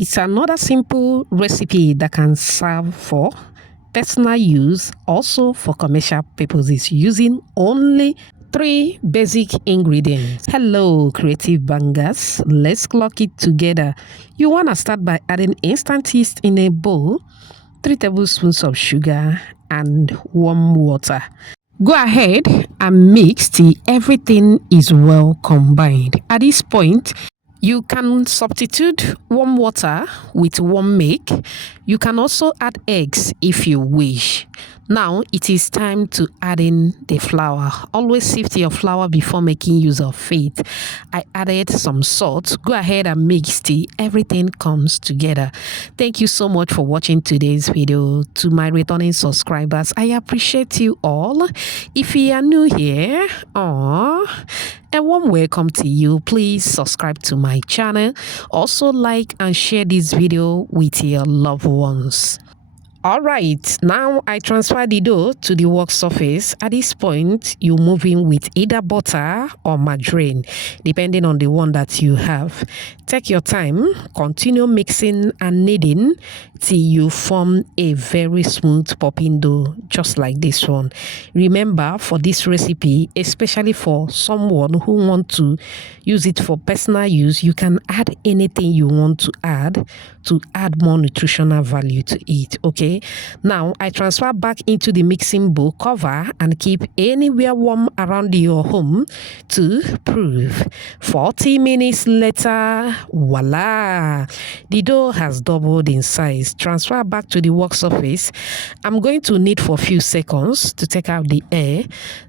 It's another simple recipe that can serve for personal use, also for commercial purposes, using only 3 basic ingredients. Hello, creative bangers. Let's clock it together. You want to start by adding instant yeast in a bowl, 3 tablespoons of sugar, and warm water. Go ahead and mix till everything is well combined. At this point, you can substitute warm water with warm milk. You can also add eggs if you wish. Now it is time to add in the flour. Always sift your flour before making use of it. I added some salt. Go ahead and mix till everything comes together. Thank you so much for watching today's video. To my returning subscribers, I appreciate you all. If you are new here, a warm welcome to you. Please subscribe to my channel. Also like and share this video with your loved ones. Alright, now I transfer the dough to the work surface. At this point, you move in with either butter or margarine, depending on the one that you have. Take your time, continue mixing and kneading till you form a very smooth popping dough, just like this one. Remember, for this recipe, especially for someone who wants to use it for personal use, you can add anything you want to add more nutritional value to it. Okay, now I transfer back into the mixing bowl. Cover and keep anywhere warm around your home to prove. 40 minutes later, voila, the dough has doubled in size. Transfer back to the work surface. I'm going to knead for a few seconds to take out the air.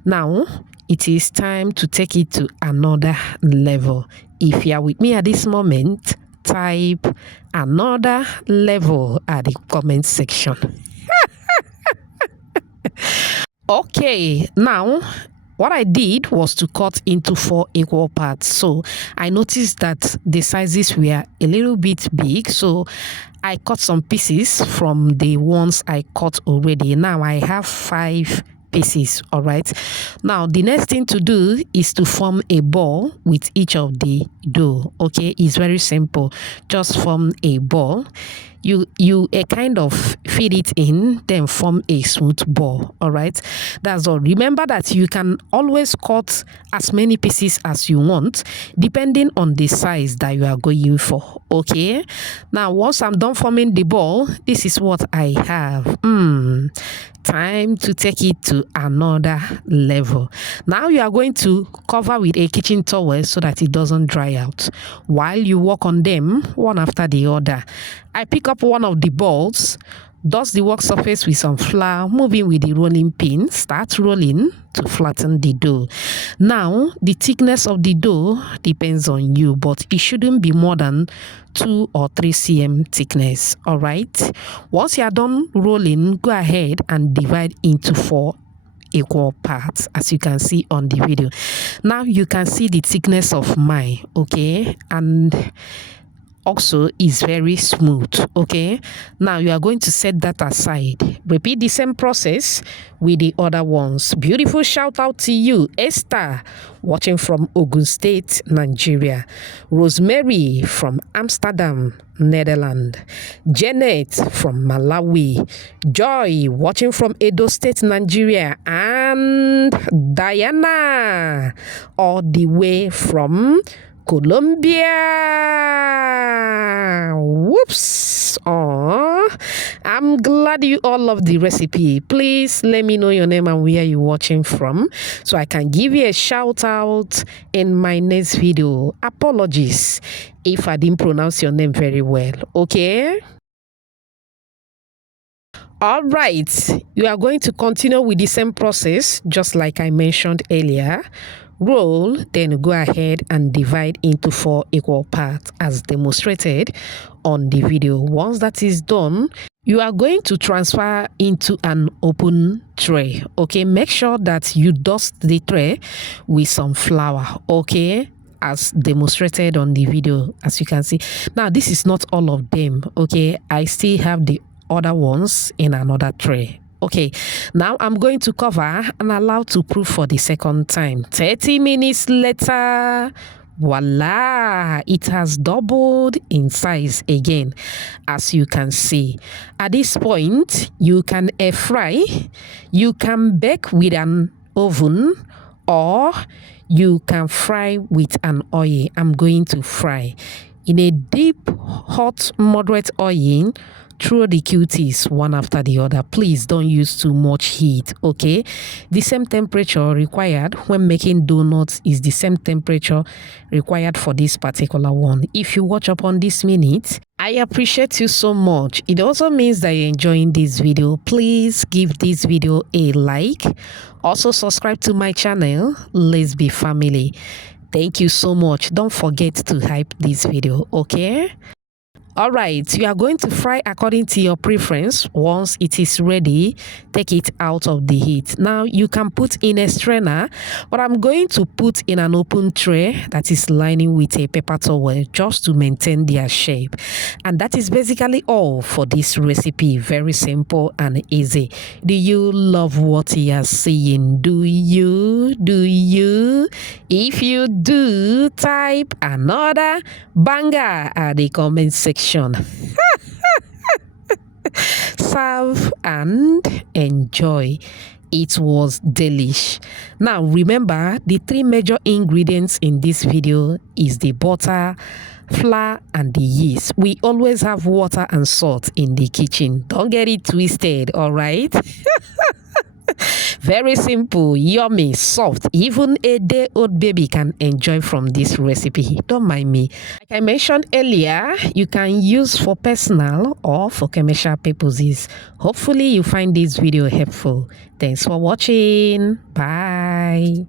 Now it is time to take it to another level. If you are with me at this moment, type another level at the comment section. Okay, now what I did was to cut into 4 equal parts. So I noticed that the sizes were a little bit big, so I cut some pieces from the ones I cut already. Now I have 5 pieces. All right, now the next thing to do is to form a ball with each of the dough. Okay, it's very simple. Just form a ball. You kind of feed it in, then form a smooth ball. All right, that's all. Remember that you can always cut as many pieces as you want, depending on the size that you are going for. Okay, now once I'm done forming the ball, this is what I have. Time to take it to another level. Now you are going to cover with a kitchen towel so that it doesn't dry out while you work on them one after the other. I pick up one of the balls, dust the work surface with some flour, moving with the rolling pin. Start rolling to flatten the dough. Now the thickness of the dough depends on you, but it shouldn't be more than 2 or 3 cm thickness. All right, once you are done rolling, go ahead and divide into 4 equal parts, as you can see on the video. Now you can see the thickness of mine. Okay, and also is very smooth. Okay, now you are going to set that aside. Repeat the same process with the other ones. Beautiful shout out to you, Esther, watching from Ogun State, Nigeria. Rosemary from Amsterdam, Netherlands. Janet from Malawi. Joy watching from Edo State, Nigeria. And Diana all the way from Colombia. Whoops. Oh, I'm glad you all love the recipe. Please let me know your name and where you're watching from so I can give you a shout out in my next video. Apologies if I didn't pronounce your name very well. Okay, all right, you are going to continue with the same process just like I mentioned earlier. Roll, then go ahead and divide into 4 equal parts as demonstrated on the video. Once that is done, you are going to transfer into an open tray. Okay, make sure that you dust the tray with some flour. Okay, as demonstrated on the video, as you can see. Now this is not all of them. Okay, I still have the other ones in another tray. Okay, now I'm going to cover and allow to proof for the second time. 30 minutes later, Voila, it has doubled in size again, as you can see. At this point, you can air fry, you can bake with an oven, or you can fry with an oil. I'm going to fry in a deep, hot, moderate oil. Throw the cuties one after the other. Please don't use too much heat, okay? The same temperature required when making donuts is the same temperature required for this particular one. If you watch up on this minute, I appreciate you so much. It also means that you're enjoying this video. Please give this video a like. Also subscribe to my channel. Let's be family. Thank you so much. Don't forget to hype this video, okay? All right, you are going to fry according to your preference. Once it is ready, take it out of the heat. Now you can put in a strainer, but I'm going to put in an open tray that is lining with a paper towel just to maintain their shape. And that is basically all for this recipe. Very simple and easy. Do you love what you are seeing? Do you? Do you? If you do, type another banger at the comment section. Serve and enjoy. It was delish. Now remember, the three major ingredients in this video is the butter, flour, and the yeast. We always have water and salt in the kitchen. Don't get it twisted, all right? Very simple, yummy, soft. Even a day-old baby can enjoy from this recipe. Don't mind me. Like I mentioned earlier, you can use for personal or for commercial purposes. Hopefully you find this video helpful. Thanks for watching. Bye.